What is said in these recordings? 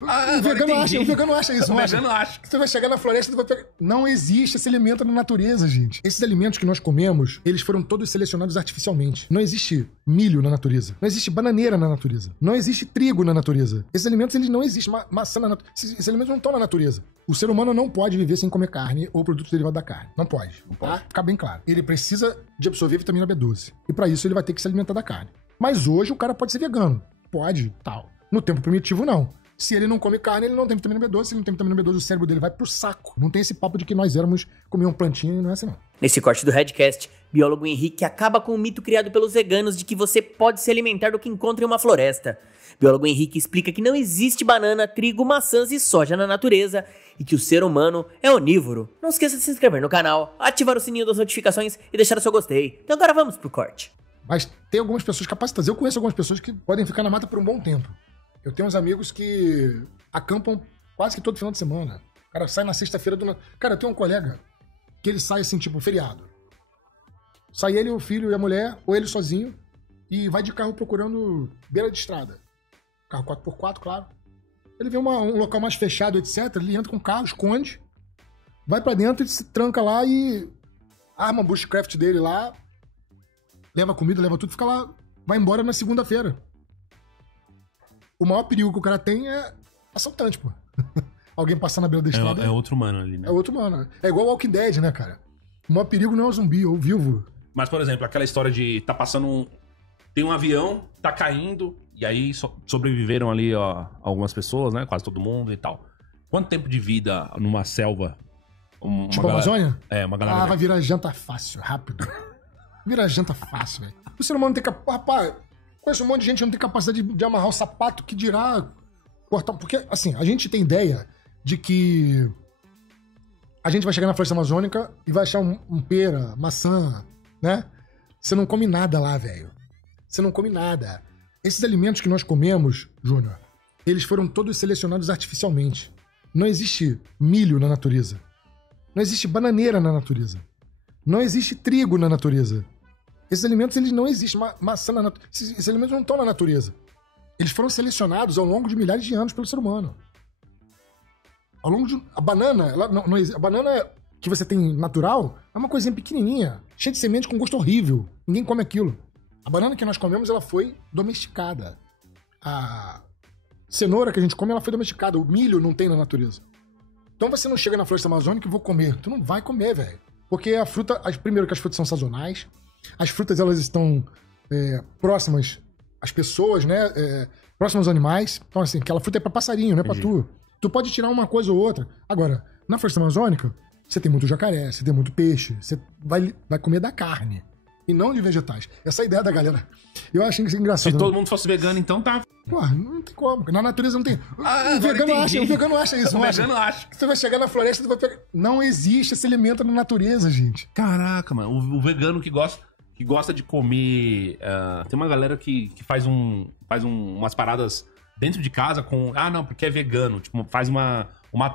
O vegano acha isso, O não vegano acha. Você vai chegar na floresta e vai pegar... Não existe esse alimento na natureza, gente. Esses alimentos que nós comemos, eles foram todos selecionados artificialmente. Não existe milho na natureza. Não existe bananeira na natureza. Não existe trigo na natureza. Esses alimentos, eles não existem. Maçã na natureza. Esses alimentos não estão na natureza. O ser humano não pode viver sem comer carne ou produtos derivados da carne. Não pode. Tá? Ficar bem claro. Ele precisa de absorver vitamina B12. E pra isso ele vai ter que se alimentar da carne. Mas hoje o cara pode ser vegano. Pode, tal. No tempo primitivo, não. Se ele não come carne, ele não tem vitamina B12. Se ele não tem vitamina B12, o cérebro dele vai pro saco. Não tem esse papo de que nós éramos comer um plantinho e não é assim, não. Nesse corte do Redcast, biólogo Henrique acaba com o mito criado pelos veganos de que você pode se alimentar do que encontra em uma floresta. Biólogo Henrique explica que não existe banana, trigo, maçãs e soja na natureza e que o ser humano é onívoro. Não esqueça de se inscrever no canal, ativar o sininho das notificações e deixar o seu gostei. Então agora vamos pro corte. Mas tem algumas pessoas capacitadas. Eu conheço algumas pessoas que podem ficar na mata por um bom tempo. Eu tenho uns amigos que acampam quase que todo final de semana. O cara sai na sexta-feira do... Cara, eu tenho um colega que ele sai assim, tipo, feriado. Sai ele, o filho e a mulher, ou ele sozinho, e vai de carro procurando beira de estrada. Carro 4x4, claro. Ele vê um local mais fechado, etc. Ele entra com o carro, esconde, vai pra dentro, ele se tranca lá e arma o bushcraft dele lá, leva comida, leva tudo, fica lá, vai embora na segunda-feira. O maior perigo que o cara tem é assaltante, pô. Alguém passar na beira da estrada. É outro humano ali, né? É outro humano. É igual o Walking Dead, né, cara? O maior perigo não é o zumbi, é o vivo. Mas, por exemplo, aquela história de tá passando tem um avião, tá caindo, e aí sobreviveram ali, ó, algumas pessoas, né? Quase todo mundo e tal. Quanto tempo de vida numa selva? Tipo a Amazônia? É, uma galera... vai virar janta fácil, rápido. Vira janta fácil, velho. O ser humano tem que... Rapaz... Conheço um monte de gente que não tem capacidade de amarrar o sapato, que dirá cortar... Porque, assim, a gente tem ideia de que a gente vai chegar na floresta amazônica e vai achar um pera, maçã, né? Você não come nada lá, velho. Você não come nada. Esses alimentos que nós comemos, Júnior, eles foram todos selecionados artificialmente. Não existe milho na natureza. Não existe bananeira na natureza. Não existe trigo na natureza. Esses alimentos, eles não existem. Maçã na natureza. Esses alimentos não estão na natureza. Eles foram selecionados ao longo de milhares de anos pelo ser humano. Ao longo de... A banana, ela não existe. A banana que você tem natural é uma coisinha pequenininha, cheia de semente com gosto horrível. Ninguém come aquilo. A banana que nós comemos, ela foi domesticada. A cenoura que a gente come, ela foi domesticada. O milho não tem na natureza. Então você não chega na floresta amazônica e vou comer. Tu não vai comer, velho. Porque a fruta... Primeiro que as frutas são sazonais. As frutas, elas estão próximas às pessoas, né? Próximas aos animais. Então, assim, aquela fruta é pra passarinho, não é pra tu. Tu pode tirar uma coisa ou outra. Agora, na floresta amazônica, você tem muito jacaré, você tem muito peixe. Você vai comer da carne. E não de vegetais. Essa é a ideia da galera. Eu achei isso engraçado. Se todo mundo fosse vegano, então tá... Pô, não tem como. Na natureza não tem... O vegano acha isso, não acha? O vegano acha. Você vai chegar na floresta e vai pegar... Não existe esse alimento na natureza, gente. Caraca, mano. O vegano que gosta de comer... tem uma galera que faz umas paradas dentro de casa com... Ah, não, porque é vegano. Tipo, faz uma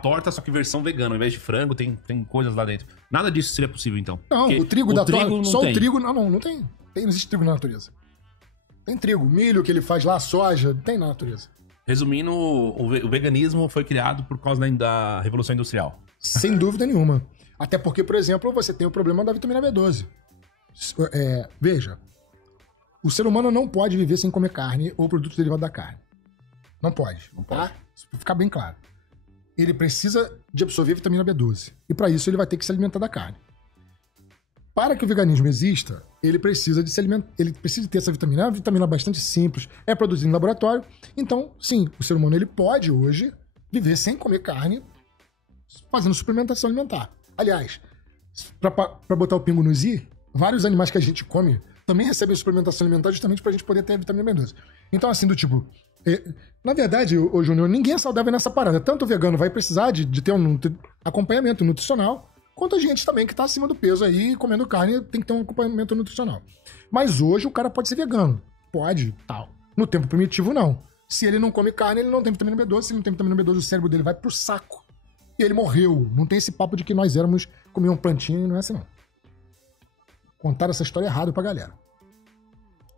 torta, só que versão vegana. Ao invés de frango, tem coisas lá dentro. Nada disso seria possível, então. Não, porque o trigo da torta... Só tem. o trigo... Não tem. Não existe trigo na natureza. Tem trigo. Milho que ele faz lá, soja, tem na natureza. Resumindo, o veganismo foi criado por causa da Revolução Industrial. Sem dúvida nenhuma. Até porque, por exemplo, você tem o problema da vitamina B12. Veja, o ser humano não pode viver sem comer carne ou produtos derivados da carne. Não pode. Tá? Isso pra ficar bem claro. Ele precisa de absorver vitamina B12. E para isso ele vai ter que se alimentar da carne. Para que o veganismo exista, ele precisa de se alimentar, ele precisa ter essa vitamina. É uma vitamina bastante simples, é produzida em laboratório. Então, sim, o ser humano ele pode hoje viver sem comer carne, fazendo suplementação alimentar. Aliás, para botar o pingo nos i, vários animais que a gente come também recebem suplementação alimentar justamente pra gente poder ter a vitamina B12. Então, assim, do tipo... na verdade, ô Júnior, ninguém é saudável nessa parada. Tanto o vegano vai precisar de ter um acompanhamento nutricional, quanto a gente também que tá acima do peso aí, comendo carne, tem que ter um acompanhamento nutricional. Mas hoje o cara pode ser vegano. Pode, tal. No tempo primitivo, não. Se ele não come carne, ele não tem vitamina B12. Se ele não tem vitamina B12, o cérebro dele vai pro saco. E ele morreu. Não tem esse papo de que nós éramos comer um plantinho, não é assim, não. Contaram essa história errada pra galera.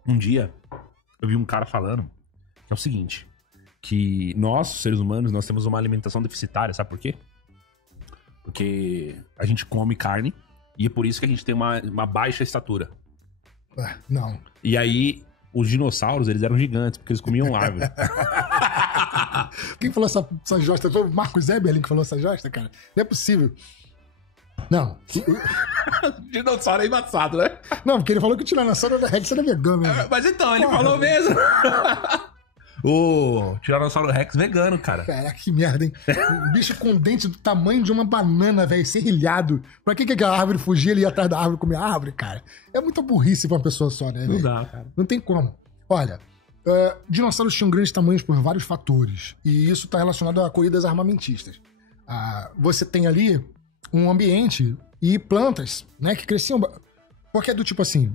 Um dia, eu vi um cara falando que é o seguinte, que nós, seres humanos, nós temos uma alimentação deficitária, sabe por quê? Porque a gente come carne e é por isso que a gente tem uma baixa estatura. Não. E aí, os dinossauros, eles eram gigantes, porque eles comiam árvore. Quem falou essa josta? Foi o Marcos Eberlin que falou essa josta, cara? Não é possível. Não. Dinossauro é embaçado, né? Não, porque ele falou que o Tiranossauro Rex era vegano, né? Mas então, ele falou mesmo. O Tiranossauro Rex vegano, cara. Caraca, que merda, hein? Um bicho com dente do tamanho de uma banana, velho, serrilhado. Pra que aquela árvore fugir, ele ia atrás da árvore comer a árvore, cara? É muita burrice pra uma pessoa só, né? Não dá, cara. Não tem como. Olha, dinossauros tinham grandes tamanhos por vários fatores. E isso tá relacionado a corridas armamentistas. Você tem ali um ambiente e plantas, né, que cresciam. Porque é do tipo assim: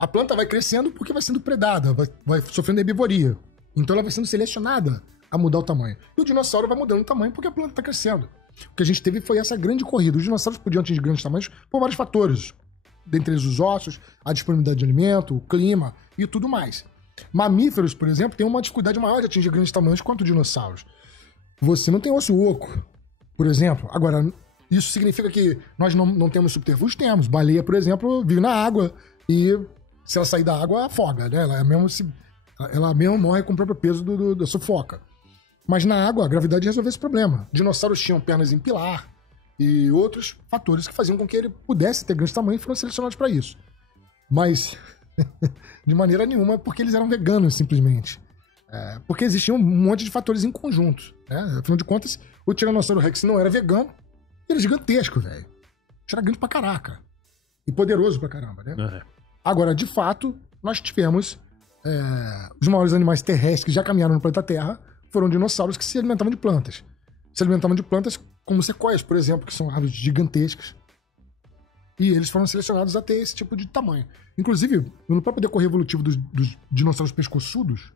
a planta vai crescendo porque vai sendo predada, vai sofrendo herbivoria. Então ela vai sendo selecionada a mudar o tamanho. E o dinossauro vai mudando o tamanho porque a planta está crescendo. O que a gente teve foi essa grande corrida. Os dinossauros podiam atingir grandes tamanhos por vários fatores. Dentre eles os ossos, a disponibilidade de alimento, o clima e tudo mais. Mamíferos, por exemplo, têm uma dificuldade maior de atingir grandes tamanhos quanto dinossauros. Você não tem osso oco, por exemplo. Agora, isso significa que nós não temos subterfúgios? Temos. Baleia, por exemplo, vive na água e se ela sair da água, afoga, né? Ela mesmo morre com o próprio peso da sufoca. Mas na água, a gravidade resolveu esse problema. Dinossauros tinham pernas em pilar e outros fatores que faziam com que ele pudesse ter grande tamanho e foram selecionados para isso. Mas, de maneira nenhuma, porque eles eram veganos, simplesmente. Porque existiam um monte de fatores em conjunto, né? Afinal de contas, o Tiranossauro Rex não era vegano, ele era gigantesco, velho. Era grande pra caraca. E poderoso pra caramba, né? É. Agora, de fato, nós tivemos os maiores animais terrestres que já caminharam no planeta Terra foram dinossauros que se alimentavam de plantas. Se alimentavam de plantas como sequoias, por exemplo, que são árvores gigantescas. E eles foram selecionados a ter esse tipo de tamanho. Inclusive, no próprio decorrer evolutivo dos dinossauros pescoçudos,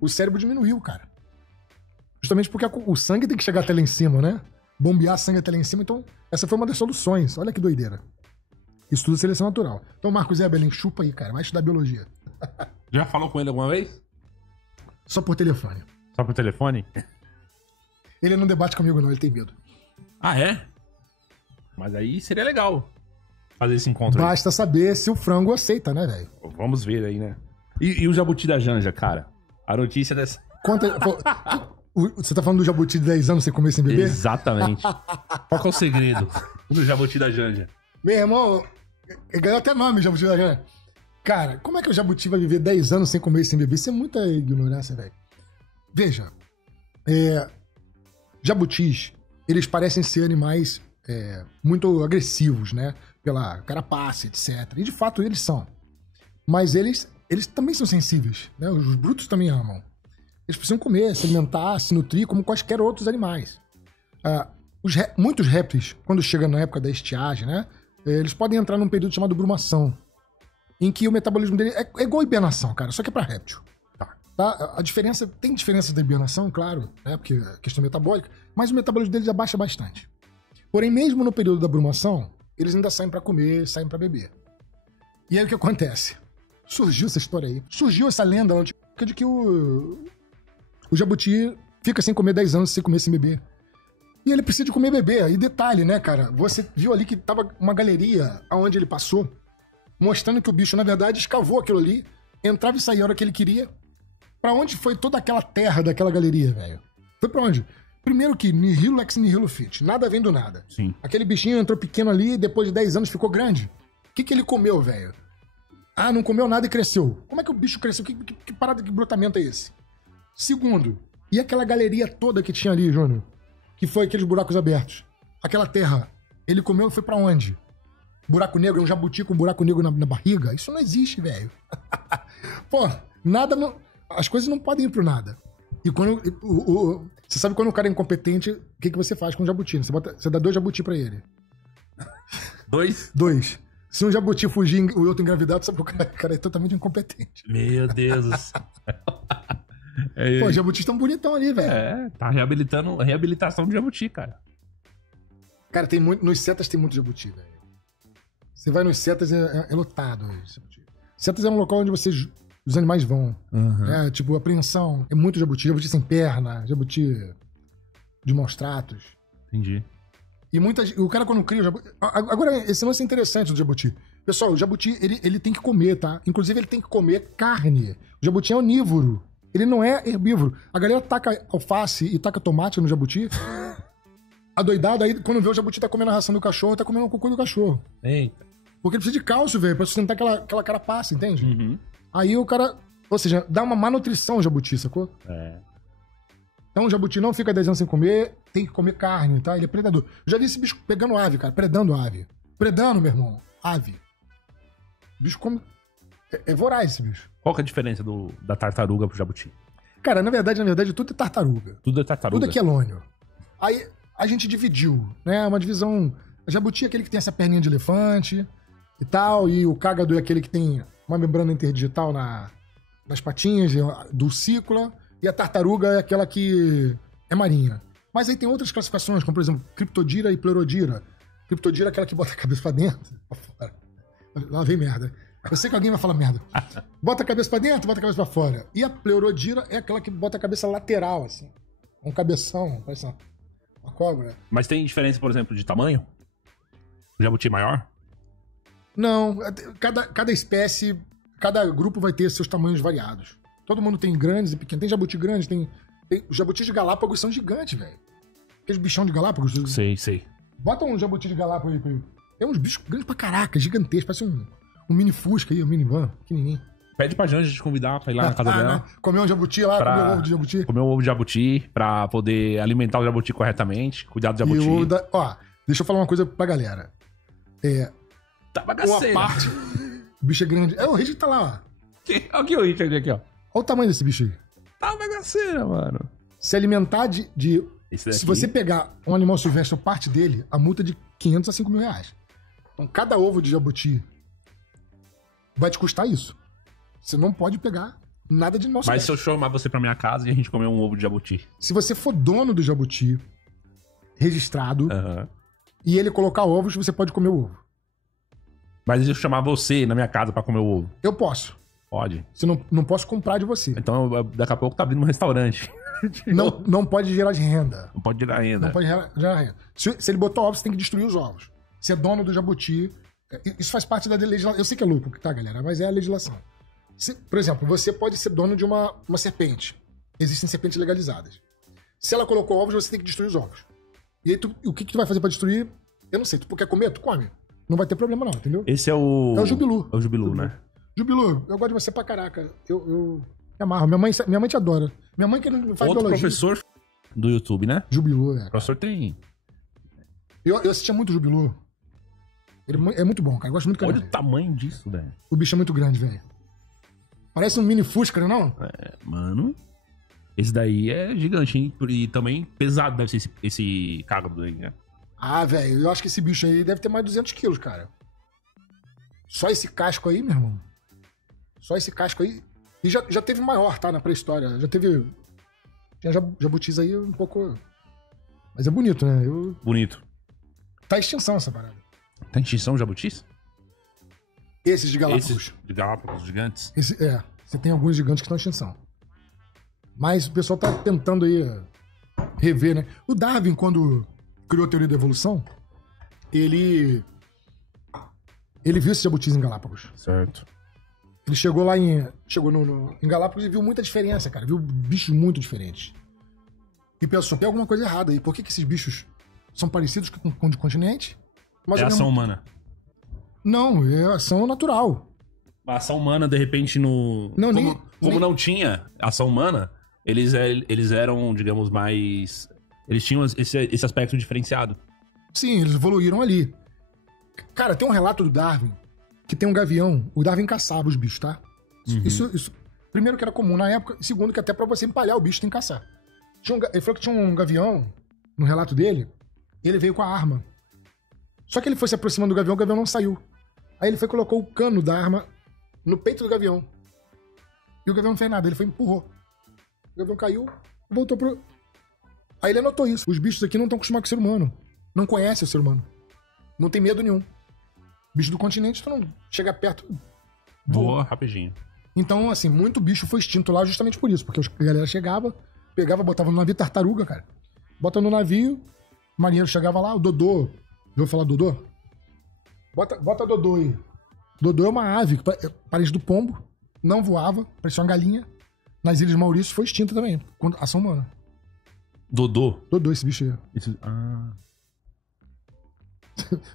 o cérebro diminuiu, cara. Justamente porque o sangue tem que chegar até lá em cima, né? Bombear sangue até lá em cima. Então, essa foi uma das soluções. Olha que doideira. Isso tudo é seleção natural. Então, Marcos Eberlin, chupa aí, cara. Vai estudar biologia. Já falou com ele alguma vez? Só por telefone. Só por telefone? Ele não debate comigo, não. Ele tem medo. Ah, é? Mas aí seria legal fazer esse encontro. Basta saber se o frango aceita, né, velho? Vamos ver aí, né? E o jabuti da Janja, cara? A notícia dessa... Conta... Você tá falando do jabuti de 10 anos sem comer sem beber? Exatamente. Qual que é o segredo do jabuti da Janja? Meu irmão, ganhou até nome, jabuti da Janja. Cara, como é que o jabuti vai viver 10 anos sem comer e sem beber? Isso é muita ignorância, velho. Veja, jabutis, eles parecem ser animais muito agressivos, né? Pela carapaça, etc. E de fato eles são. Mas eles também são sensíveis, né? Os brutos também amam. Eles precisam comer, se alimentar, se nutrir como quaisquer outros animais. Muitos répteis, quando chegam na época da estiagem, né? Eles podem entrar num período chamado brumação, em que o metabolismo dele é igual a hibernação, cara, só que é pra réptil. Tá? Tem diferença da hibernação, claro, né? Porque é questão metabólica, mas o metabolismo deles abaixa bastante. Porém, mesmo no período da brumação, eles ainda saem pra comer, saem pra beber. E aí o que acontece? Surgiu essa história aí. Surgiu essa lenda de que o jabuti fica sem comer 10 anos, sem comer, sem beber. E ele precisa de comer e beber. E detalhe, né, cara? Você viu ali que tava uma galeria aonde ele passou, mostrando que o bicho, na verdade, escavou aquilo ali, entrava e saía a hora que ele queria. Pra onde foi toda aquela terra daquela galeria, velho? Foi pra onde? Primeiro que nihilo ex nihilo fit. Nada vem do nada. Sim. Aquele bichinho entrou pequeno ali e depois de 10 anos ficou grande. O que ele comeu, velho? Ah, não comeu nada e cresceu. Como é que o bicho cresceu? Que parada, que brotamento é esse? Segundo, e aquela galeria toda que tinha ali, Júnior? Que foi aqueles buracos abertos. Aquela terra, ele comeu e foi pra onde? Buraco negro, um jabuti com um buraco negro na barriga? Isso não existe, velho. Pô, nada... As coisas não podem ir pro nada. E quando... você sabe quando o cara é incompetente, o que você faz com o jabuti? Né? Você dá 2 jabuti pra ele. 2? 2. Se um jabuti fugir e o outro engravidar, tu sabe que o cara é totalmente incompetente. Meu Deus do céu. Pô, os jabutis tão bonitão ali, velho. Tá reabilitando a reabilitação do jabuti, cara. Cara, nos setas tem muito jabuti, velho. Você vai nos setas, é lotado. Setas é um local onde você os animais vão. Uhum. Tipo, apreensão. É muito jabuti sem perna, jabuti de maus tratos. Entendi. E o cara quando cria o jabuti... Agora, esse lance é interessante do jabuti. Pessoal, o jabuti, ele tem que comer, tá? Inclusive, ele tem que comer carne. O jabuti é onívoro. Ele não é herbívoro. A galera taca alface e taca tomate no jabuti. Adoidado, aí quando vê o jabuti tá comendo a ração do cachorro, tá comendo o cocô do cachorro. Eita. Porque ele precisa de cálcio, velho, pra sustentar aquela carapaça, entende? Uhum. Aí o cara... Ou seja, dá uma má nutrição ao jabuti, sacou? Então o jabuti não fica 10 anos sem comer, tem que comer carne, tá? Ele é predador. Eu já vi esse bicho pegando ave, cara, predando ave. Predando, meu irmão, ave. O bicho come... É voraz esse bicho. Qual que é a diferença da tartaruga pro jabuti? Cara, na verdade, tudo é tartaruga. Tudo é tartaruga? Tudo é quelônio. Aí a gente dividiu, né? Uma divisão... Jabuti é aquele que tem essa perninha de elefante e tal, e o cágado é aquele que tem uma membrana interdigital nas patinhas do cícula, e a tartaruga é aquela que é marinha. Mas aí tem outras classificações, como por exemplo, criptodira e pleurodira. Criptodira é aquela que bota a cabeça pra dentro, pra fora. Lá vem merda. Eu sei que alguém vai falar merda. Bota a cabeça pra dentro, bota a cabeça pra fora. E a pleurodira é aquela que bota a cabeça lateral, assim. Um cabeção, parece uma cobra. Mas tem diferença, por exemplo, de tamanho? O jabuti é maior? Não, cada espécie, cada grupo vai ter seus tamanhos variados. Todo mundo tem grandes e pequenos. Tem jabuti grande, tem... Os jabutis de Galápagos são gigantes, velho. Aqueles bichão de Galápagos. Sei. Bota um jabuti de Galápagos aí. Tem uns bichos grandes pra caraca, gigantescos. Parece um mini Fusca aí, um minivan, pequenininho. Pede pra Janja te convidar pra ir lá na casa dela. Né? Comer um jabuti lá, comer um ovo de jabuti. Comer um ovo de jabuti pra poder alimentar o jabuti corretamente. Cuidar do jabuti. Ó, deixa eu falar uma coisa pra galera. Tá bagaceira. Uma parte... O bicho é grande. O Richard tá lá, ó. Aqui o Richard aqui, ó. Olha o tamanho desse bicho aí. Tá bagaceira, mano. Se alimentar se você pegar um animal silvestre ou parte dele, a multa é de 500 a 5 mil reais. Então, cada ovo de jabuti vai te custar isso. Você não pode pegar nada de nosso. Mas se eu chamar você pra minha casa e a gente comer um ovo de jabuti? Se você for dono do jabuti, registrado, e ele colocar ovos, você pode comer o ovo. Mas se eu chamar você na minha casa pra comer o ovo? Eu posso. Pode. Você não posso comprar de você. Então, daqui a pouco tá abrindo um restaurante. Não pode gerar renda. Não pode gerar renda. Não pode gerar renda. Se ele botou ovos, você tem que destruir os ovos. Você é dono do jabuti. Isso faz parte da legislação. Eu sei que é louco, tá, galera? Mas é a legislação. Por exemplo, você pode ser dono de uma serpente. Existem serpentes legalizadas. Se ela colocou ovos, você tem que destruir os ovos. E aí, o que tu vai fazer pra destruir? Eu não sei. Tu quer comer? Tu come. Não vai ter problema não, entendeu? Esse é o... É o Jubilu. É o Jubilu, né? Jubilu, eu gosto de você pra caraca. Eu me amarro. Minha mãe te adora. Minha mãe que não faz outro biologia. Professor do YouTube, né? Jubilu, O professor tem... Eu assistia muito o Jubilu. Ele é muito bom, cara. Eu gosto muito do Olha canal. o tamanho disso, velho. O bicho é muito grande, velho. Parece um mini Fusca, não? Mano... Esse daí é gigante, hein? E também pesado deve ser esse cágado aí, né? Ah, velho, eu acho que esse bicho aí deve ter mais de 200 quilos, cara. Só esse casco aí, meu irmão. Só esse casco aí. E já teve maior, tá? Na pré-história. Já teve... Tinha jabutis aí um pouco... Mas é bonito, né? Bonito. Tá em extinção essa parada. Tá em extinção jabutis? Esses de Galápagos. Esses de Galápagos, gigantes? Você tem alguns gigantes que estão em extinção. Mas o pessoal tá tentando aí rever, né? O Darwin, quando criou a teoria da evolução, ele viu esses jabutis em Galápagos. Certo. Ele chegou em Galápagos e viu muita diferença, cara. Viu bichos muito diferentes. E pensou, tem alguma coisa errada aí. Por que esses bichos são parecidos com o de continente? Mas é ação humana. Não, é ação natural. A ação humana, de repente, como não tinha ação humana, eles eram, digamos, mais... Eles tinham esse aspecto diferenciado. Sim, eles evoluíram ali. Cara, tem um relato do Darwin que tem um gavião. O Darwin caçava os bichos, tá? Uhum. Isso, primeiro que era comum na época, e segundo que até pra você empalhar o bicho tem que caçar. Ele falou que tinha um gavião, no relato dele, e ele veio com a arma. Só que ele foi se aproximando do gavião, o gavião não saiu. Aí ele foi e colocou o cano da arma no peito do gavião. E o gavião não fez nada, ele foi e empurrou. O gavião caiu e voltou pro... Aí ele anotou isso. Os bichos aqui não estão acostumados com o ser humano. Não conhecem o ser humano. Não tem medo nenhum. Bicho do continente, tu não chega perto... Voa rapidinho. Então, assim, muito bicho foi extinto lá justamente por isso. Porque a galera chegava, pegava, botava no navio tartaruga, cara. Bota no navio, o marinheiro chegava lá, o Dodô. Já ouviu falar Dodô? Bota Dodô aí. Dodô é uma ave, parente do pombo, não voava, parecia uma galinha. Nas Ilhas Maurício foi extinta também, quando ação humana. Dodô. Dodô, esse bicho aí.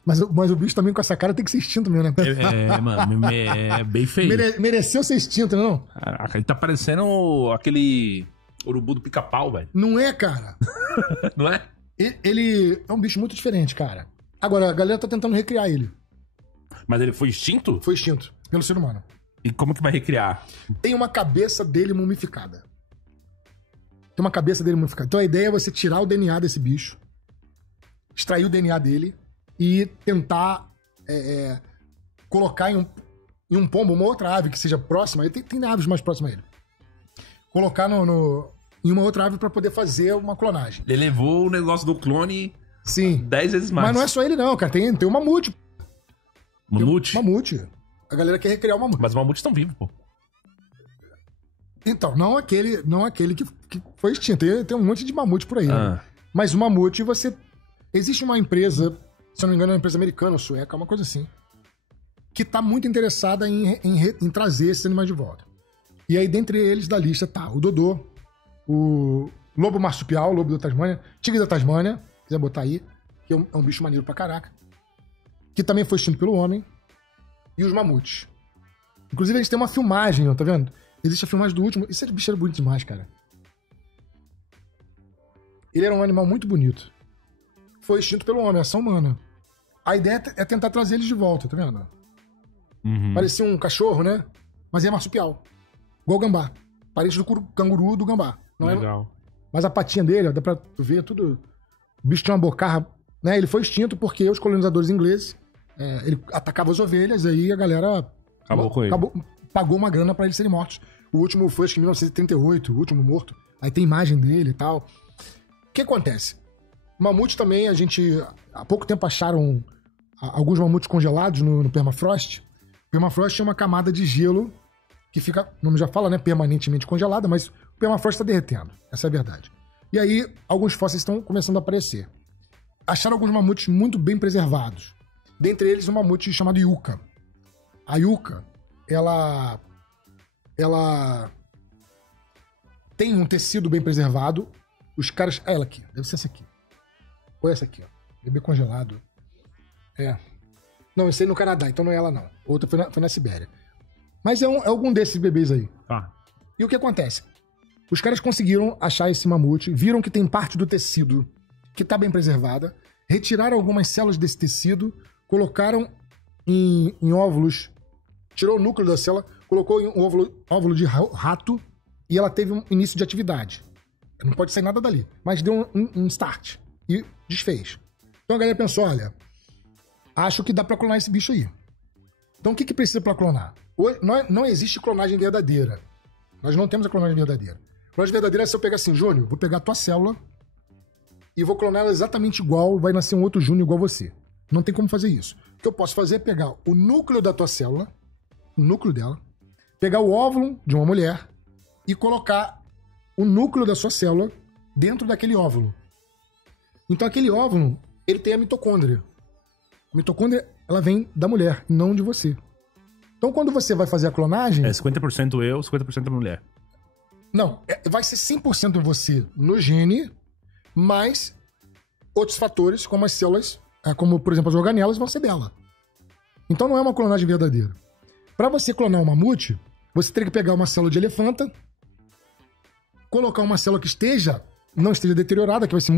Mas o bicho também com essa cara tem que ser extinto mesmo, né? Mano, é bem feio. Mereceu ser extinto, não? Caraca, ele tá parecendo aquele urubu do pica-pau, velho. Não é, cara? Não é? Ele é um bicho muito diferente, cara. Agora, a galera tá tentando recriar ele. Mas ele foi extinto? Foi extinto pelo ser humano. E como que vai recriar? Tem uma cabeça dele mumificada. Então a ideia é você tirar o DNA desse bicho, extrair o DNA dele e tentar colocar em um pombo, uma outra ave que seja próxima. Tem aves mais próximas a ele. Colocar em uma outra ave pra poder fazer uma clonagem. Ele levou o negócio do clone Sim. 10 vezes mais. Mas não é só ele não, cara. Tem o mamute. Mamute? Mamute. A galera quer recriar o mamute. Mas os mamutes estão vivos, pô. Então, não aquele que foi extinto. Tem um monte de mamute por aí, né? Mas o mamute, existe uma empresa, se eu não me engano, é uma empresa americana ou sueca, uma coisa assim, que tá muito interessada em trazer esses animais de volta. E aí, dentre eles da lista, tá o Dodô, o lobo marsupial, lobo da Tasmânia, tigre da Tasmânia, se quiser botar aí, que é um bicho maneiro pra caraca, que também foi extinto pelo homem, e os mamutes. Inclusive, a gente tem uma filmagem, ó, tá vendo? Existe a filmagem do último. Esse bicho era bonito demais, cara. Ele era um animal muito bonito. Foi extinto pelo homem, ação humana. A ideia é tentar trazer eles de volta, tá vendo? Uhum. Parecia um cachorro, né? Mas é marsupial. Igual o gambá. Parente do canguru do gambá. Não Legal. Mas a patinha dele, ó, dá pra ver tudo. O bicho tinha uma bocarra, né? Ele foi extinto porque os colonizadores ingleses, ele atacava as ovelhas, aí a galera Acabou com ele. Pagou uma grana pra eles serem mortos. O último foi, acho que em 1938, o último morto. Aí tem imagem dele e tal. O que acontece? Mamute também, há pouco tempo acharam alguns mamutes congelados no permafrost. O permafrost é uma camada de gelo que fica, o nome já fala, né, permanentemente congelada, mas o permafrost está derretendo. Essa é a verdade. E aí, alguns fósseis estão começando a aparecer. Acharam alguns mamutes muito bem preservados. Dentre eles, um mamute chamado Yucca. A Yucca, ela tem um tecido bem preservado. Os caras... ela aqui. Deve ser essa aqui. Ou essa aqui, ó. Bebê congelado. Não, esse aí no Canadá, então não é ela, não. Outra foi na Sibéria. Mas é algum desses bebês aí. Tá. E o que acontece? Os caras conseguiram achar esse mamute, viram que tem parte do tecido que tá bem preservada, retiraram algumas células desse tecido, colocaram em óvulos, tirou o núcleo da célula, colocou em um óvulo de rato e ela teve um início de atividade. Não pode sair nada dali, mas deu um start e desfez. Então a galera pensou, olha, acho que dá pra clonar esse bicho aí. Então o que precisa pra clonar? Não existe clonagem verdadeira. Nós não temos a clonagem verdadeira. A clonagem verdadeira é se eu pegar assim, Júnior, vou pegar a tua célula e vou clonar ela exatamente igual, vai nascer um outro Júnior igual você. Não tem como fazer isso. O que eu posso fazer é pegar o núcleo da tua célula, o núcleo dela, pegar o óvulo de uma mulher e colocar o núcleo da sua célula dentro daquele óvulo. Então aquele óvulo, ele tem a mitocôndria. A mitocôndria, ela vem da mulher, não de você. Então quando você vai fazer a clonagem... 50% eu, 50% a mulher. Não, vai ser 100% você no gene, mas outros fatores, como as células, como por exemplo as organelas, vão ser dela. Então não é uma clonagem verdadeira. Para você clonar um mamute, você teria que pegar uma célula de elefanta, colocar uma célula que não esteja deteriorada, que vai ser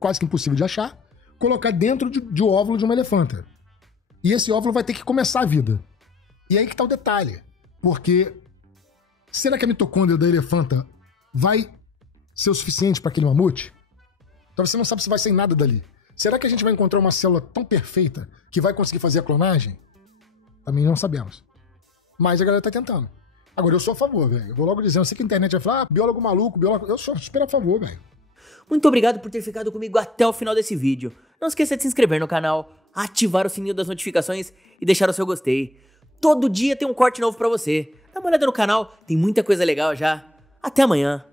quase que impossível de achar, colocar dentro de um óvulo de uma elefanta. E esse óvulo vai ter que começar a vida. E aí que tá o detalhe. Porque será que a mitocôndria da elefanta vai ser o suficiente para aquele mamute? Então você não sabe se vai sair nada dali. Será que a gente vai encontrar uma célula tão perfeita que vai conseguir fazer a clonagem? Também não sabemos. Mas a galera tá tentando. Agora, eu sou a favor, velho. Eu vou logo dizendo, eu sei que a internet vai falar, biólogo maluco, biólogo... Eu sou super a favor, velho. Muito obrigado por ter ficado comigo até o final desse vídeo. Não esqueça de se inscrever no canal, ativar o sininho das notificações e deixar o seu gostei. Todo dia tem um corte novo pra você. Dá uma olhada no canal, tem muita coisa legal já. Até amanhã.